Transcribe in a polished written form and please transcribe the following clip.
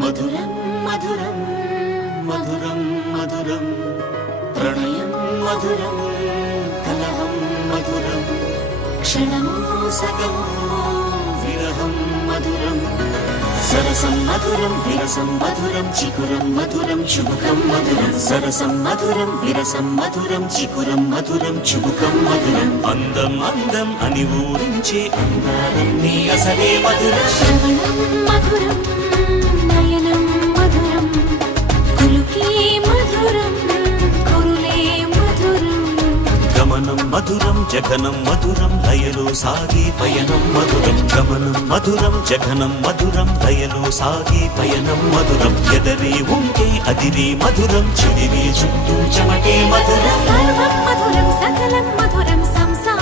మధురం మధురం మధురం మధురం ప్రణయం మధురం కలహం మధురం క్షణమో సగమో విరహం మధురం సరసం మధురం విరసం మధురం చికురం మధురం చుబుకం మధురం సరసం మధురం విరసం మధురం చికురం మధురం చుబుకం మధురం అందం అందం అని ఊరించే అందాలన్నీ అసలే మధురం శ్రవణం మధురం నయనం మధురం కులుకే మధురం కురులే మధురం గమనం మధురం జగనం మధురం లయలో సాగే పయనం మధురం గమనం మధురం జగనం మధురం లయలో సాగే పయనం మధురం ఎదరే ఉంటే అదిరే మధురం చెదిరే చుట్టూ చెమటే మధురం సర్వం మధురం సకలం మధురం సంసారం